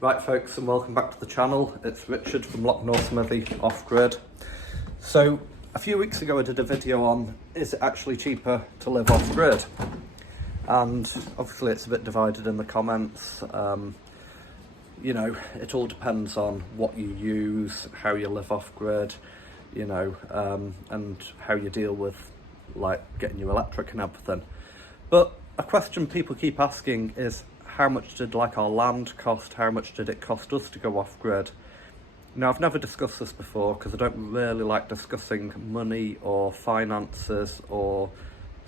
Right folks, and welcome back to the channel. It's Richard from Locknor Smithy Off Grid. So a few weeks ago I did a video on, is it actually cheaper to live off grid? And obviously it's a bit divided in the comments. You know, it all depends on what you use, how you live off grid, you know, and how you deal with like getting your electric and everything. But a question people keep asking is, how much did like our land cost? How much did it cost us to go off grid? Now, I've never discussed this before because I don't really like discussing money or finances or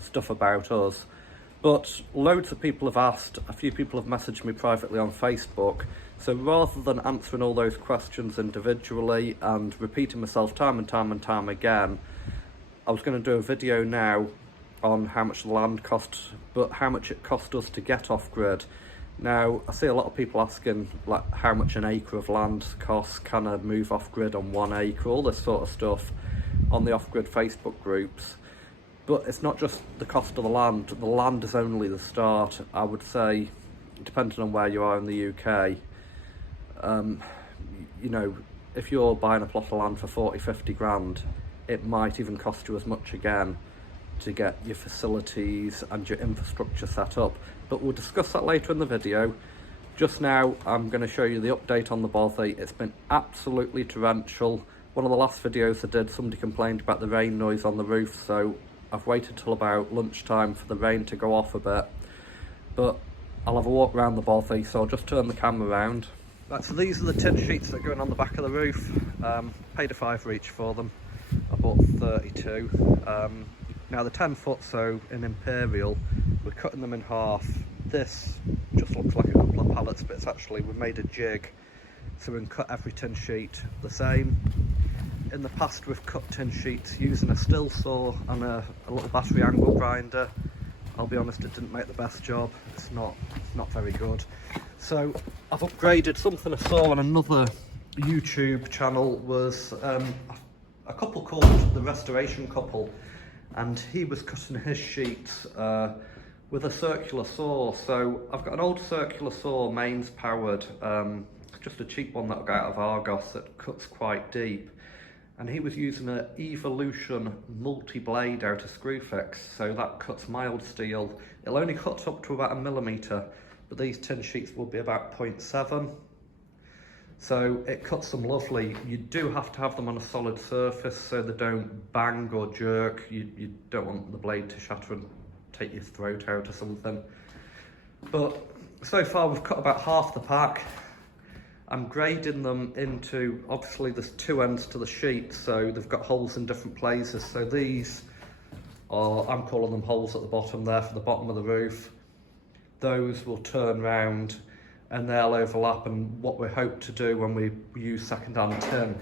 stuff about us. But loads of people have asked, a few people have messaged me privately on Facebook. So rather than answering all those questions individually and repeating myself time and time again, I was going to do a video now on how much the land cost, but how much it cost us to get off grid. Now, I see a lot of people asking like how much an acre of land costs, can I move off grid on 1 acre, all this sort of stuff on the off grid Facebook groups. But it's not just the cost of the land is only the start. I would say, depending on where you are in the UK, you know, if you're buying a plot of land for 40-50 grand, it might even cost you as much again to get your facilities and your infrastructure set up. But we'll discuss that later in the video. Just now I'm going to show you the update on the bothy. It's been absolutely torrential. One of the last videos I did, somebody complained about the rain noise on the roof, so I've waited till about lunchtime for the rain to go off a bit. But I'll have a walk around the bothy, so I'll just turn the camera around. Right, so these are the tin sheets that are going on the back of the roof. Paid a £5 each for them. I bought 32. Now the 10 foot, so in Imperial, we're cutting them in half. This just looks like a couple of pallets, but it's actually, we've made a jig, so we can cut every tin sheet the same. In the past we've cut tin sheets using a still saw and a little battery angle grinder. I'll be honest, it didn't make the best job. It's not very good. So I've upgraded something I saw on another YouTube channel, was a couple called The Restoration Couple, and he was cutting his sheets with a circular saw. So I've got an old circular saw, mains powered, just a cheap one that I got out of Argos that cuts quite deep. And he was using an Evolution multi-blade out of Screwfix, so that cuts mild steel. It'll only cut up to about 1 millimetre, but these tin sheets will be about 0.7. So it cuts them lovely. You do have to have them on a solid surface so they don't bang or jerk. You don't want the blade to shatter and take your throat out or something. But so far we've cut about half the pack. I'm grading them into, obviously there's 2 ends to the sheet, so they've got holes in different places. So these are, I'm calling them holes at the bottom there for the bottom of the roof. Those will turn round and they'll overlap, and what we hope to do when we use second-hand tin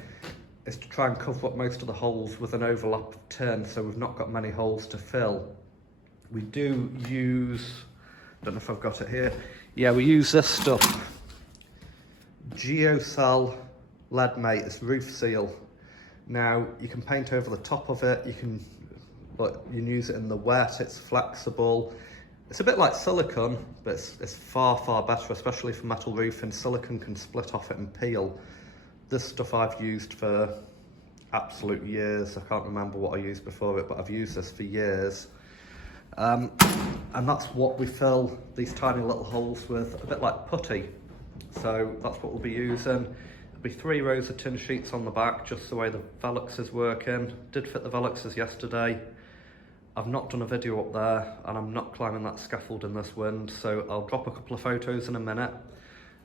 is to try and cover up most of the holes with an overlap of tin, so we've not got many holes to fill. We do use, I don't know if I've got it here, yeah, we use this stuff, Geocell Leadmate, it's roof seal. Now you can paint over the top of it, you can use it in the wet, it's flexible. It's a bit like silicone, but it's far better, especially for metal roofing. Silicone can split off it and peel. This stuff I've used for absolute years. I can't remember what I used before it, but I've used this for years. And that's what we fill these tiny little holes with, a bit like putty. So that's what we'll be using. There'll be 3 rows of tin sheets on the back, just the way the Velux is working. Did fit the Veluxes yesterday. I've not done a video up there, and I'm not climbing that scaffold in this wind, so I'll drop a couple of photos in a minute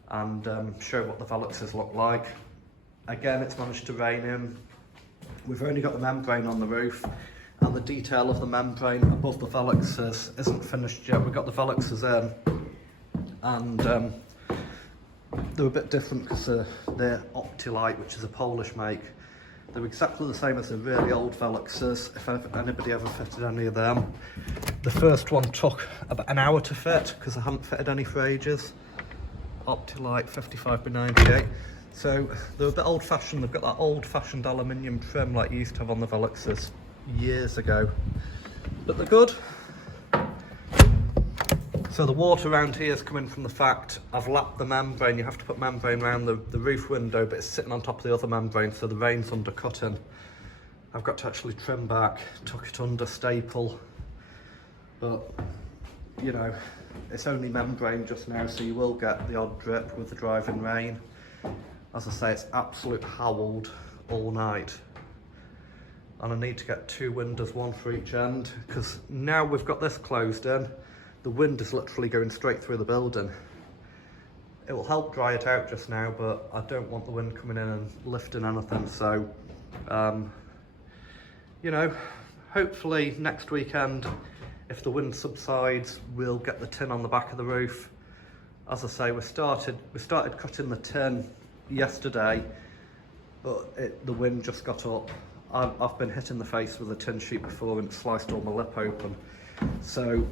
and show what the Veluxes look like. Again, it's managed to rain in. We've only got the membrane on the roof, and the detail of the membrane above the Veluxes isn't finished yet. We've got the Veluxes in, and they're a bit different because they're Optilite, which is a Polish make. They're exactly the same as the really old Veluxes, if anybody ever fitted any of them. The first one took about an hour to fit because I haven't fitted any for ages. Optilite 55x98. So they're a bit old fashioned, they've got that old fashioned aluminium trim like you used to have on the Veluxes years ago. But they're good. So the water around here is coming from the fact I've lapped the membrane. You have to put membrane around the roof window, but it's sitting on top of the other membrane, so the rain's undercutting. I've got to actually trim back, tuck it under, staple, but you know, it's only membrane just now, so you will get the odd drip with the driving rain. As I say, it's absolute howled all night. And I need to get 2 windows, one for each end, because now we've got this closed in, the wind is literally going straight through the building. It will help dry it out just now, but I don't want the wind coming in and lifting anything, so you know, hopefully next weekend, if the wind subsides, we'll get the tin on the back of the roof. As I say, we started cutting the tin yesterday, but the wind just got up. I've been hit in the face with a tin sheet before and it sliced all my lip open, so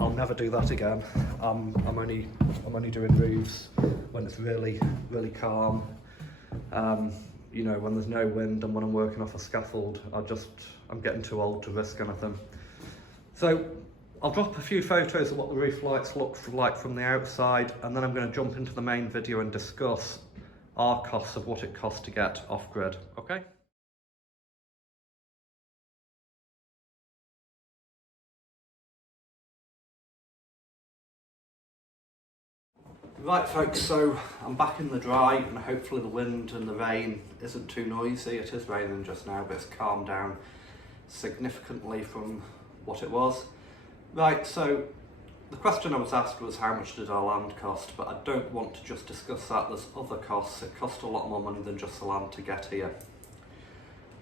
I'll never do that again. I'm only doing roofs when it's really calm. You know, when there's no wind and when I'm working off a scaffold, I'm getting too old to risk anything. So I'll drop a few photos of what the roof lights look like from the outside, and then I'm going to jump into the main video and discuss our costs of what it costs to get off grid. Okay? Right folks, so I'm back in the dry and hopefully the wind and the rain isn't too noisy. It is raining just now, but it's calmed down significantly from what it was. Right, so the question I was asked was how much did our land cost, but I don't want to just discuss that. There's other costs. It cost a lot more money than just the land to get here.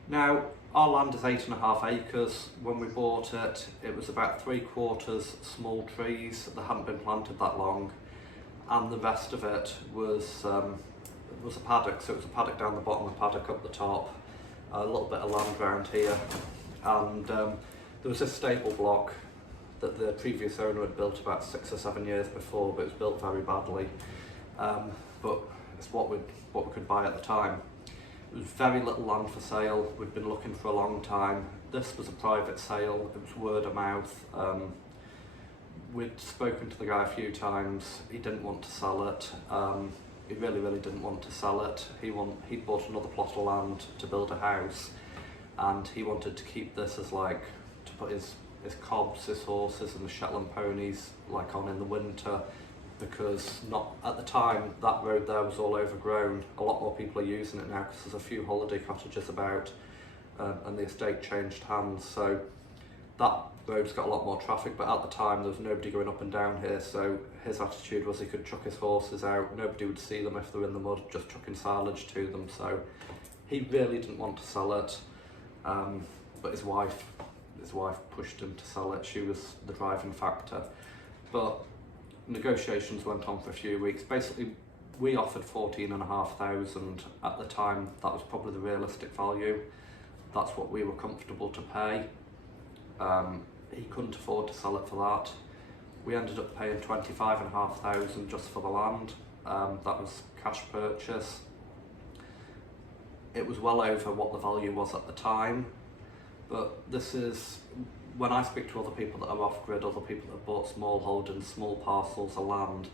Now, our land is 8.5 acres. When we bought it, it was about 3/4 small trees that hadn't been planted that long, and the rest of it was a paddock. So it was a paddock down the bottom, a paddock up the top, a little bit of land around here, and there was this stable block that the previous owner had built about 6 or 7 years before, but it was built very badly. But it's what we could buy at the time. There was very little land for sale. We'd been looking for a long time. This was a private sale. It was word of mouth. We'd spoken to the guy a few times. He didn't want to sell it. He really didn't want to sell it. He'd bought another plot of land to build a house, and he wanted to keep this as like to put his cobs, his horses and the Shetland ponies like on in the winter, because not at the time that road there was all overgrown. A lot more people are using it now because there's a few holiday cottages about, and the estate changed hands, so that road's got a lot more traffic, but at the time there was nobody going up and down here, so his attitude was he could chuck his horses out, nobody would see them if they're in the mud, just chucking silage to them, so he really didn't want to sell it, but his wife pushed him to sell it. She was the driving factor, but negotiations went on for a few weeks. Basically, we offered 14,500 at the time. That was probably the realistic value. That's what we were comfortable to pay. He couldn't afford to sell it for that. We ended up paying 25,500 just for the land. That was cash purchase. It was well over what the value was at the time, but this is, when I speak to other people that are off-grid, other people that have bought small holdings, small parcels of land,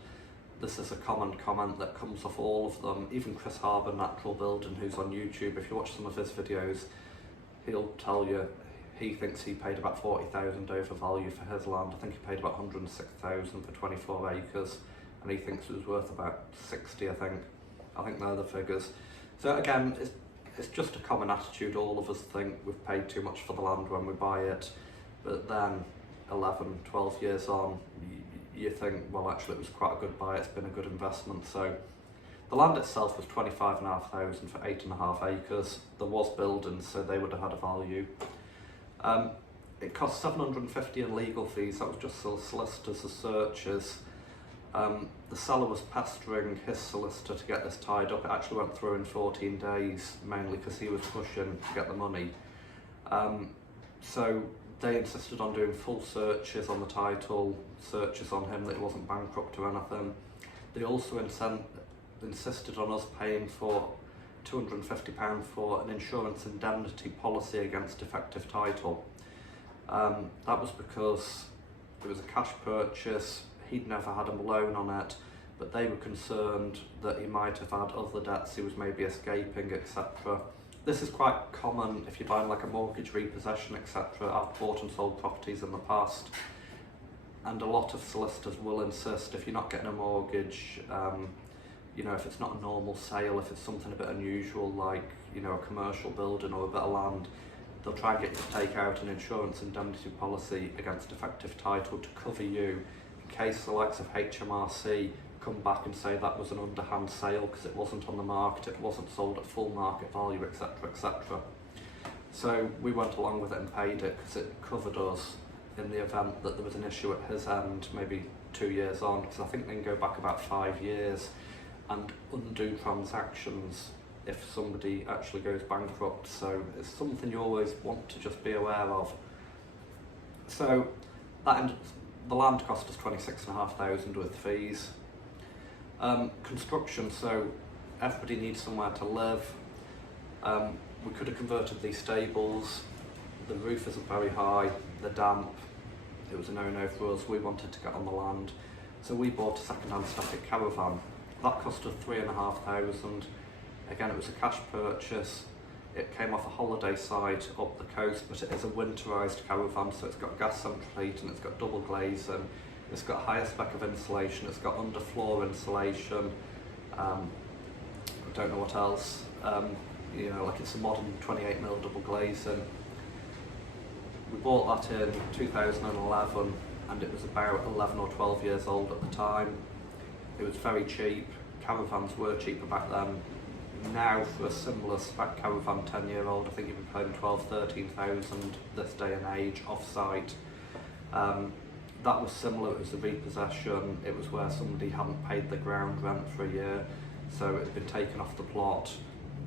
this is a common comment that comes off all of them. Even Chris Harbour, Natural Building, who's on YouTube, if you watch some of his videos, he'll tell you he thinks he paid about 40,000 over value for his land. I think he paid about 106,000 for 24 acres, and he thinks it was worth about 60, I think they're the figures. So again, it's just a common attitude. All of us think we've paid too much for the land when we buy it, but then 11, 12 years on, you think, well, actually it was quite a good buy, it's been a good investment. So the land itself was 25,500 for 8.5 acres. There was buildings, so they would have had a value. It cost 750 in legal fees. That was just solicitors, the searches. The seller was pestering his solicitor to get this tied up. It actually went through in 14 days, mainly because he was pushing to get the money. So they insisted on doing full searches on the title, searches on him that he wasn't bankrupt or anything. They also insisted on us paying for £250 for an insurance indemnity policy against defective title. That was because it was a cash purchase. he'd never had a loan on it, but they were concerned that he might have had other debts, he was maybe escaping, etc. This is quite common if you're buying like a mortgage repossession, etc. I've bought and sold properties in the past, and a lot of solicitors will insist if you're not getting a mortgage, you know, if it's not a normal sale, if it's something a bit unusual like, you know, a commercial building or a bit of land, they'll try and get you to take out an insurance indemnity policy against defective title to cover you in case the likes of HMRC come back and say that was an underhand sale because it wasn't on the market, it wasn't sold at full market value, etc, etc. So we went along with it and paid it because it covered us in the event that there was an issue at his end, maybe 2 years on, because I think they can go back about 5 years and undo transactions if somebody actually goes bankrupt. So it's something you always want to just be aware of. So the land cost us 26,500 with fees. Construction, so everybody needs somewhere to live. We could have converted these stables. The roof isn't very high, they're damp. It was a no-no for us. We wanted to get on the land, so we bought a second-hand static caravan. That cost us 3,500. Again, it was a cash purchase. It came off a holiday site up the coast, but it is a winterised caravan, so it's got gas central heating, it's got double glazing, it's got higher spec of insulation, it's got underfloor insulation. I don't know what else. You know, like it's a modern 28mm double glazing. We bought that in 2011 and it was about 11 or 12 years old at the time. It was very cheap. Caravans were cheaper back then. Now for a similar spec caravan 10-year-old, I think you'd be paying 12,000–13,000 this day and age off-site. That was similar, it was a repossession. It was where somebody hadn't paid the ground rent for a year, so it had been taken off the plot,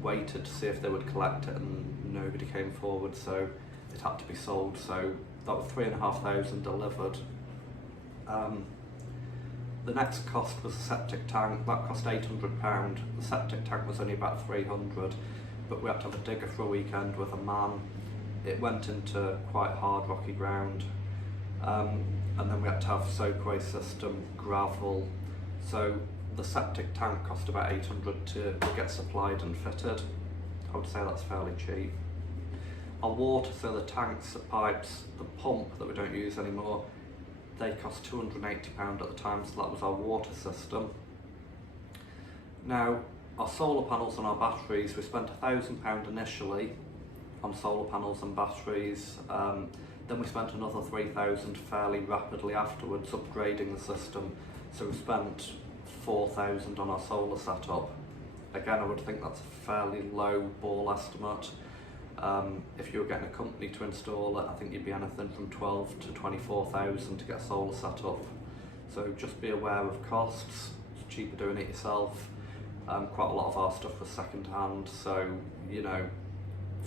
waited to see if they would collect it and nobody came forward, so it had to be sold. So that was 3,500 delivered. The next cost was a septic tank. That cost £800. The septic tank was only about 300, but we had to have a digger for a weekend with a man. It went into quite hard rocky ground, and then we had to have soakaway system, gravel. So the septic tank cost about 800 to get supplied and fitted. I would say that's fairly cheap. Our water, so the tanks, the pipes, the pump that we don't use anymore, they cost £280 at the time, so that was our water system. Now, our solar panels and our batteries, we spent £1,000 initially on solar panels and batteries. Then we spent another £3,000 fairly rapidly afterwards upgrading the system. So we spent £4,000 on our solar setup. Again, I would think that's a fairly low ball estimate. If you were getting a company to install it, I think you'd be anything from 12 to 24,000 to get a solar set up. So just be aware of costs. It's cheaper doing it yourself. Quite a lot of our stuff was second hand, so you know,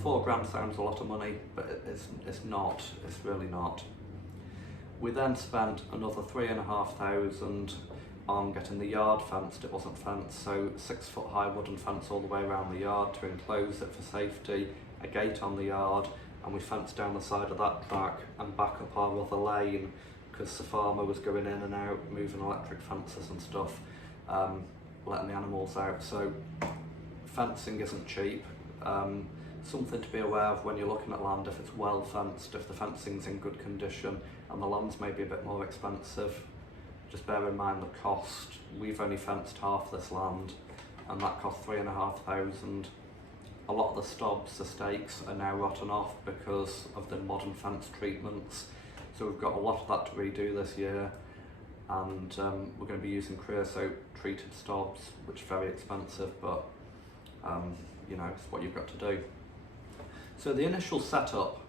£4,000 sounds a lot of money, but it's not. It's really not. We then spent another 3,500 on getting the yard fenced. It wasn't fenced, so 6 foot high wooden fence all the way around the yard to enclose it for safety. A gate on the yard, and we fenced down the side of that track and back up our other lane because the farmer was going in and out, moving electric fences and stuff, letting the animals out. So fencing isn't cheap. Something to be aware of when you're looking at land, if it's well fenced, if the fencing's in good condition, and the land's maybe a bit more expensive. Just bear in mind the cost. We've only fenced half this land and that cost 3,500. A lot of the stobs, the stakes, are now rotten off because of the modern fence treatments. So we've got a lot of that to redo this year, and we're going to be using creosote treated stobs, which are very expensive, but you know, it's what you've got to do. So the initial setup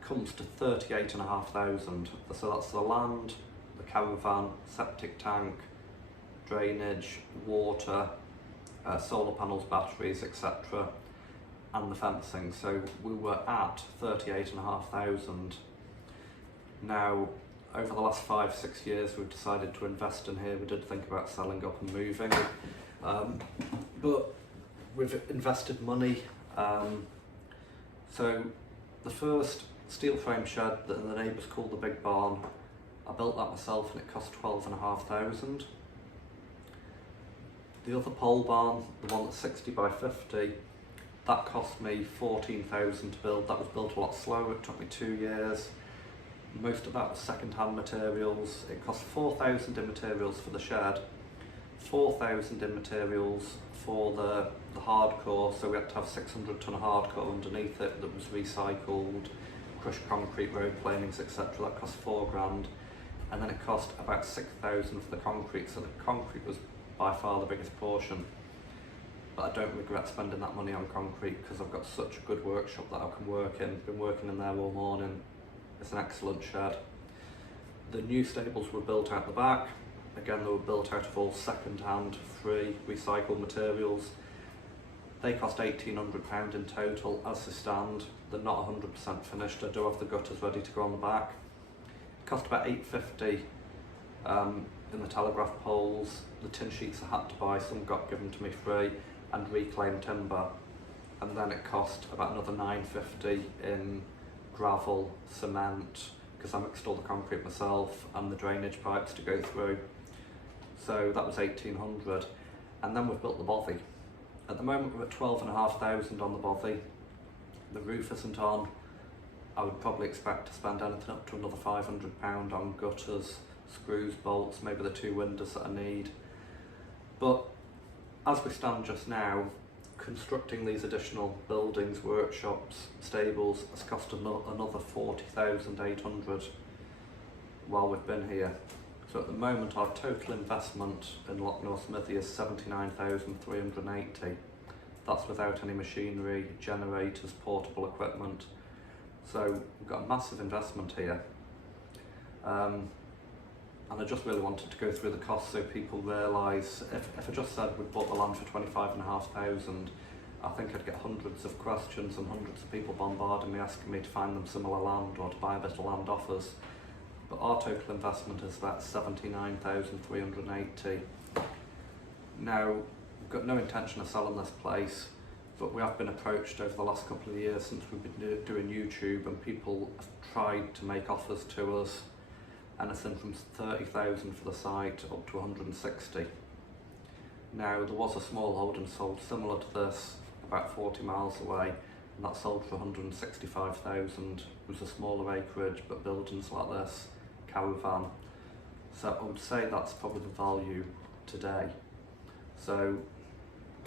comes to 38,500. So that's the land, the caravan, septic tank, drainage, water, solar panels, batteries, etc. and the fencing. So we were at 38,500. Now, over the last 5–6 years, we've decided to invest in here. We did think about selling up and moving, but we've invested money. So the first steel frame shed that the neighbours called the Big Barn, I built that myself and it cost 12,500. The other pole barn, the one that's 60 by 50, that cost me 14,000 to build. That was built a lot slower, it took me 2 years. Most of that was second-hand materials. It cost 4,000 in materials for the shed, 4,000 in materials for the hardcore, so we had to have 600 tonne of hardcore underneath it that was recycled, crushed concrete, road planings, etc. That cost 4 grand. And then it cost about 6,000 for the concrete, so the concrete was by far the biggest portion. But I don't regret spending that money on concrete because I've got such a good workshop that I can work in. Been working in there all morning. It's an excellent shed. The new stables were built out the back. Again, they were built out of all second-hand, free, recycled materials. They cost £1,800 in total as they stand. They're not 100% finished. I do have the gutters ready to go on the back. It cost about £850 in the telegraph poles. The tin sheets I had to buy, some got given to me free, and reclaimed timber. And then it cost about another £950 in gravel, cement, because I mixed all the concrete myself, and the drainage pipes to go through. So that was 1,800. And then we've built the bothy. At the moment we're at 12,500 on the bothy. The roof isn't on. I would probably expect to spend anything up to another £500 on gutters, screws, bolts, maybe the 2 windows that I need. But as we stand just now, constructing these additional buildings, workshops, stables has cost another 40,800 while we've been here. So at the moment our total investment in Locknor Smithy is 79,380. That's without any machinery, generators, portable equipment. So we've got a massive investment here. And I just really wanted to go through the costs so people realise, if I just said we bought the land for 25,500, I think I'd get hundreds of questions and hundreds of people bombarding me asking me to find them similar land or to buy a bit of land offers. But our total investment is about 79,380. Now, we've got no intention of selling this place, but we have been approached over the last couple of years since we've been doing YouTube, and people have tried to make offers to us, anything from 30,000 for the site up to 160. Now, there was a small holding sold similar to this about 40 miles away, and that sold for 165,000. It was a smaller acreage, but buildings like this, caravan. So I would say that's probably the value today. So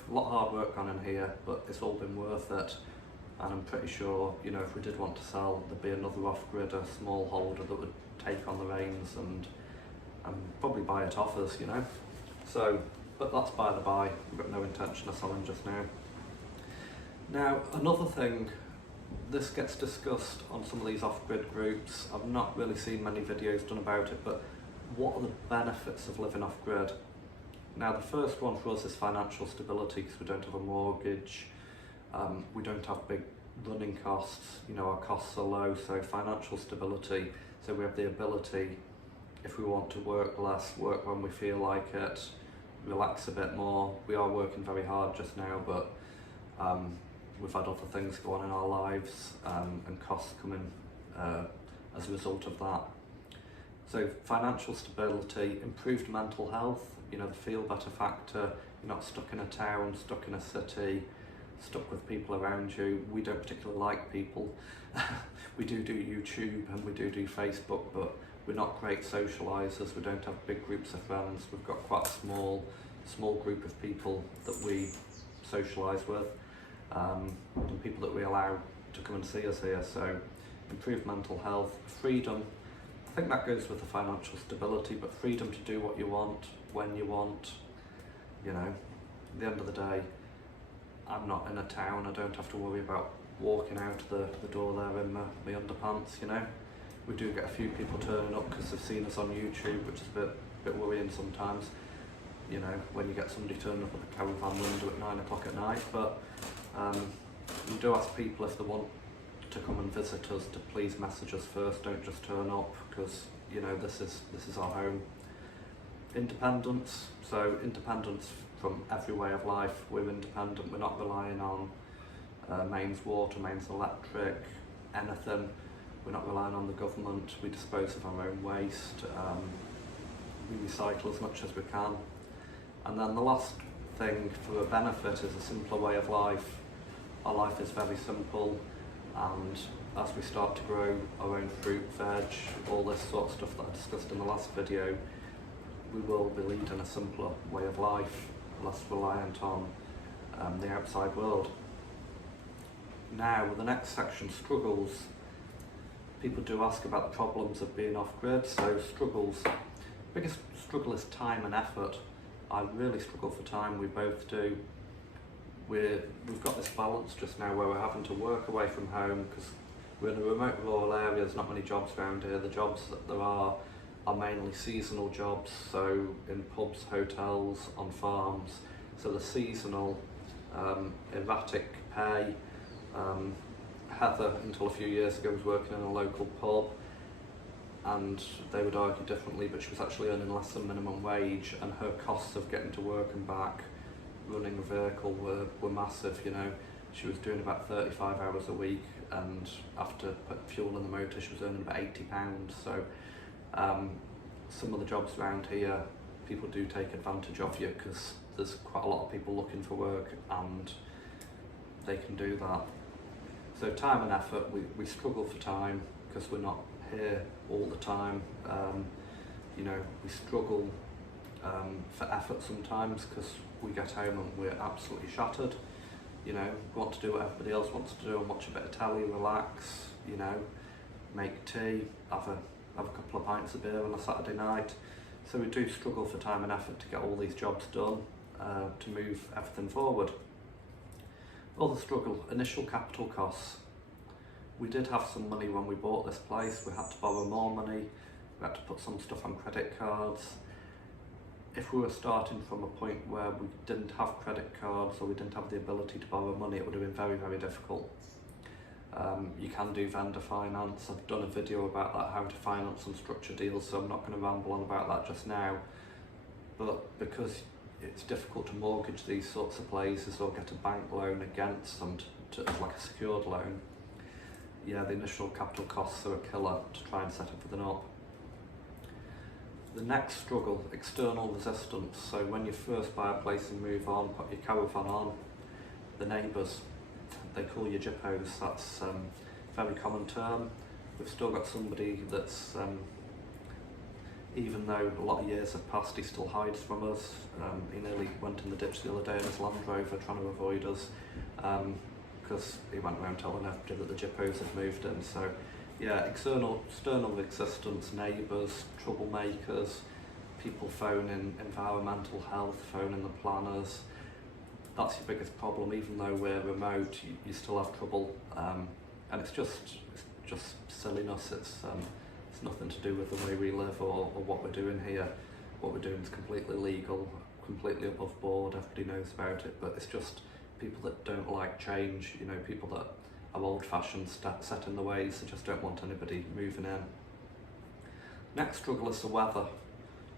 a lot of hard work gone in here, but it's all been worth it. And I'm pretty sure, you know, if we did want to sell, there'd be another off-grid, a small holder that would take on the reins and probably buy it off us, you know. So, but that's by the by. We've got no intention of selling just now. Now, another thing, this gets discussed on some of these off-grid groups. I've not really seen many videos done about it, but what are the benefits of living off-grid? Now, the first one for us is financial stability, because we don't have a mortgage, we don't have big running costs, you know, our costs are low, so financial stability. So we have the ability, if we want to work less, work when we feel like it, relax a bit more. We are working very hard just now, but we've had other things go on in our lives, and costs coming as a result of that. So financial stability, improved mental health, you know, the feel better factor. You're not stuck in a town, stuck in a city, stuck with people around you. We don't particularly like people. We do YouTube and we do Facebook, but we're not great socialisers. We don't have big groups of friends. We've got quite a small group of people that we socialise with, and people that we allow to come and see us here. So improved mental health, freedom. I think that goes with the financial stability, but freedom to do what you want, when you want. You know, at the end of the day, I'm not in a town. I don't have to worry about walking out the door there in my underpants, you know. We do get a few people turning up because they've seen us on YouTube, which is a bit worrying sometimes, you know, when you get somebody turning up at the caravan window at 9 o'clock at night. But we do ask people if they want to come and visit us to please message us first. Don't just turn up, because, you know, this is our home. Independence. So independence from every way of life. We're independent. We're not relying on mains water, mains electric, anything. we're not relying on the government, we dispose of our own waste, we recycle as much as we can. And then the last thing for a benefit is a simpler way of life. Our life is very simple, and as we start to grow our own fruit, veg, all this sort of stuff that I discussed in the last video, we will be leading a simpler way of life, less reliant on the outside world. Now, the next section, struggles. People do ask about the problems of being off-grid, so struggles. Biggest struggle is time and effort. I really struggle for time, we both do. We've got this balance just now where we're having to work away from home because we're in a remote rural area, there's not many jobs around here. The jobs that there are mainly seasonal jobs, so in pubs, hotels, on farms. So the seasonal, erratic pay. Heather, until a few years ago, was working in a local pub, and they would argue differently, but she was actually earning less than minimum wage, and her costs of getting to work and back, running a vehicle, were massive. You know, she was doing about 35 hours a week, and after putting fuel in the motor, she was earning about £80. So some of the jobs around here, people do take advantage of you because there's quite a lot of people looking for work, and they can do that. So time and effort, we struggle for time because we're not here all the time. You know, we struggle for effort sometimes because we get home and we're absolutely shattered. You know, we want to do what everybody else wants to do and watch a bit of telly, relax, you know, make tea, have a couple of pints of beer on a Saturday night. So we do struggle for time and effort to get all these jobs done, to move everything forward. Other struggle, initial capital costs. We did have some money when we bought this place. We had to borrow more money. We had to put some stuff on credit cards. If we were starting from a point where we didn't have credit cards or we didn't have the ability to borrow money, it would have been very, very difficult. You can do vendor finance. I've done a video about that, how to finance and structure deals, so I'm not going to ramble on about that just now. But because it's difficult to mortgage these sorts of places or get a bank loan against them as like a secured loan, yeah, the initial capital costs are a killer to try and set everything up. The next struggle, external resistance. So when you first buy a place and move on, put your caravan on, the neighbours, they call you jippos. That's a very common term. We've still got somebody that's, even though a lot of years have passed, he still hides from us. He nearly went in the ditch the other day in his Land Rover trying to avoid us, because he went around telling everybody that the jippos had moved in. So yeah, external resistance, neighbours, troublemakers, people phoning environmental health, phoning the planners. That's your biggest problem. Even though we're remote, you still have trouble, and it's just silliness. It's nothing to do with the way we live or what we're doing here. What we're doing is completely legal, completely above board, everybody knows about it, but it's just people that don't like change, you know, people that are old-fashioned, set in the ways, they just don't want anybody moving in. Next struggle is the weather.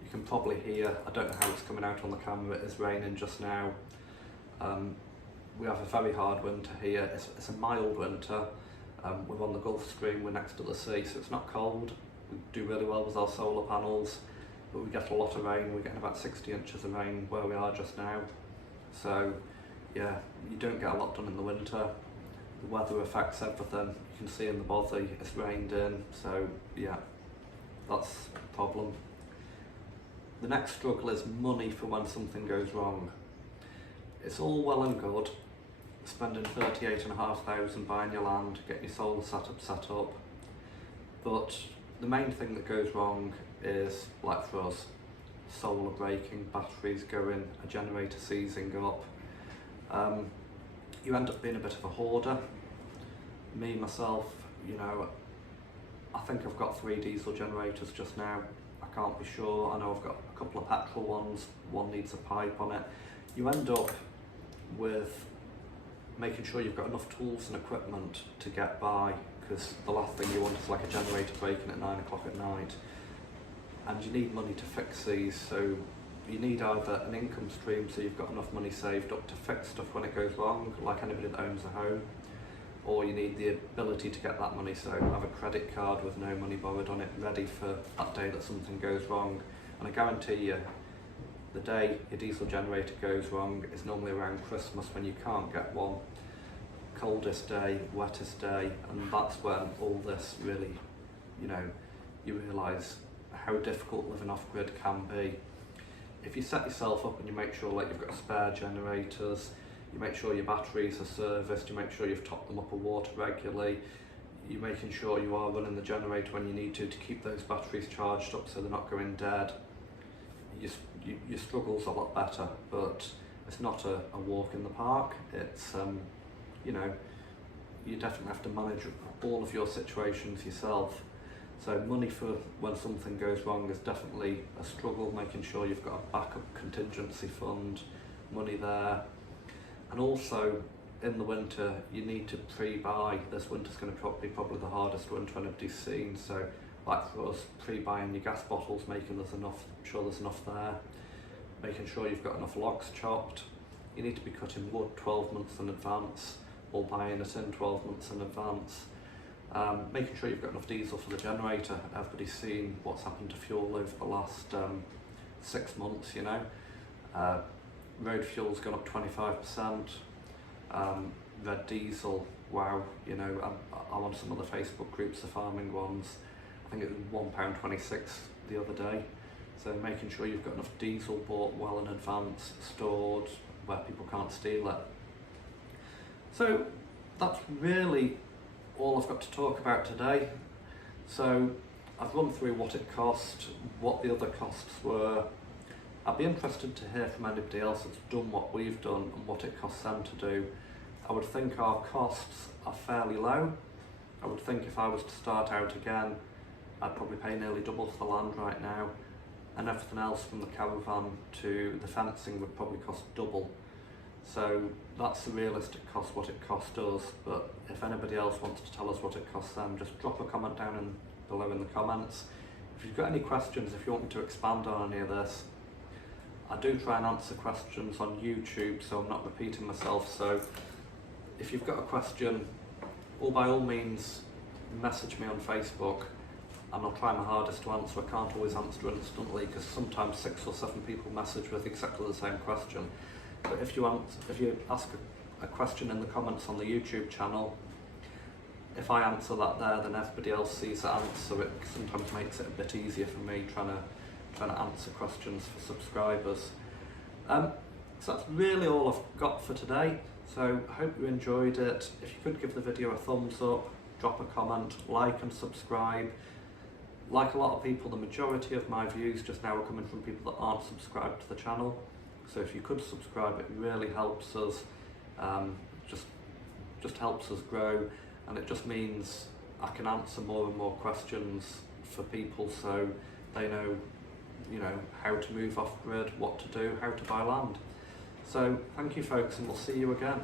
You can probably hear, I don't know how it's coming out on the camera, it is raining just now. We have a very hard winter here. It's a mild winter. We're on the Gulf Stream, we're next to the sea, so it's not cold. We do really well with our solar panels, but we get a lot of rain. We're getting about 60 inches of rain where we are just now. So yeah, you don't get a lot done in the winter. The weather affects everything. You can see in the bothy, it's rained in, so yeah, that's a problem. The next struggle is money for when something goes wrong. It's all well and good spending $38,500 buying your land, getting your solar set up, but the main thing that goes wrong is, like for us, solar breaking, batteries going, a generator seizing up. You end up being a bit of a hoarder. Me, myself, you know, I think I've got 3 diesel generators just now. I can't be sure. I know I've got a couple of petrol ones, one needs a pipe on it. You end up with making sure you've got enough tools and equipment to get by, because the last thing you want is like a generator breaking at 9 o'clock at night. And you need money to fix these, so you need either an income stream so you've got enough money saved up to fix stuff when it goes wrong, like anybody that owns a home, or you need the ability to get that money. So have a credit card with no money borrowed on it ready for that day that something goes wrong. And I guarantee you, the day your diesel generator goes wrong is normally around Christmas, when you can't get one. Coldest day, wettest day, and that's when all this really, you realise how difficult living off grid can be. If you set yourself up and you make sure you've got spare generators, you make sure your batteries are serviced, you make sure you've topped them up with water regularly, you're making sure you are running the generator when you need to keep those batteries charged up so they're not going dead, your struggle's a lot better. But it's not a walk in the park. It's you definitely have to manage all of your situations yourself. So money for when something goes wrong is definitely a struggle, making sure you've got a backup contingency fund, money there. And also in the winter, you need to pre-buy. This winter's going to be probably the hardest winter anybody's seen. So like for us, pre-buying your gas bottles, making sure there's enough there, making sure you've got enough logs chopped. You need to be cutting wood 12 months in advance, or buying it in 12 months in advance. Making sure you've got enough diesel for the generator. Everybody's seen what's happened to fuel over the last 6 months, Road fuel's gone up 25%. Red diesel, wow, I'm on some of the Facebook groups, the farming ones. I think it was £1.26 the other day. So making sure you've got enough diesel bought well in advance, stored where people can't steal it. So that's really all I've got to talk about today. So I've run through what it cost, what the other costs were. I'd be interested to hear from anybody else that's done what we've done and what it costs them to do. I would think our costs are fairly low. I would think if I was to start out again, I'd probably pay nearly double for the land right now, and everything else from the caravan to the fencing would probably cost double. So that's the realistic cost, what it cost us. But if anybody else wants to tell us what it costs them, just drop a comment down below in the comments. If you've got any questions, if you want me to expand on any of this, I do try and answer questions on YouTube, so I'm not repeating myself. So if you've got a question, by all means message me on Facebook, and I'll try my hardest to answer. I can't always answer instantly because sometimes 6 or 7 people message with exactly the same question. But if you ask a question in the comments on the YouTube channel, if I answer that there, then everybody else sees the answer. It sometimes makes it a bit easier for me trying to answer questions for subscribers. So that's really all I've got for today. So I hope you enjoyed it. If you could give the video a thumbs up, drop a comment, like and subscribe. Like a lot of people, the majority of my views just now are coming from people that aren't subscribed to the channel. So if you could subscribe, it really helps us, just helps us grow, and it just means I can answer more and more questions for people, so they know, how to move off grid, what to do, how to buy land. So thank you folks, and we'll see you again.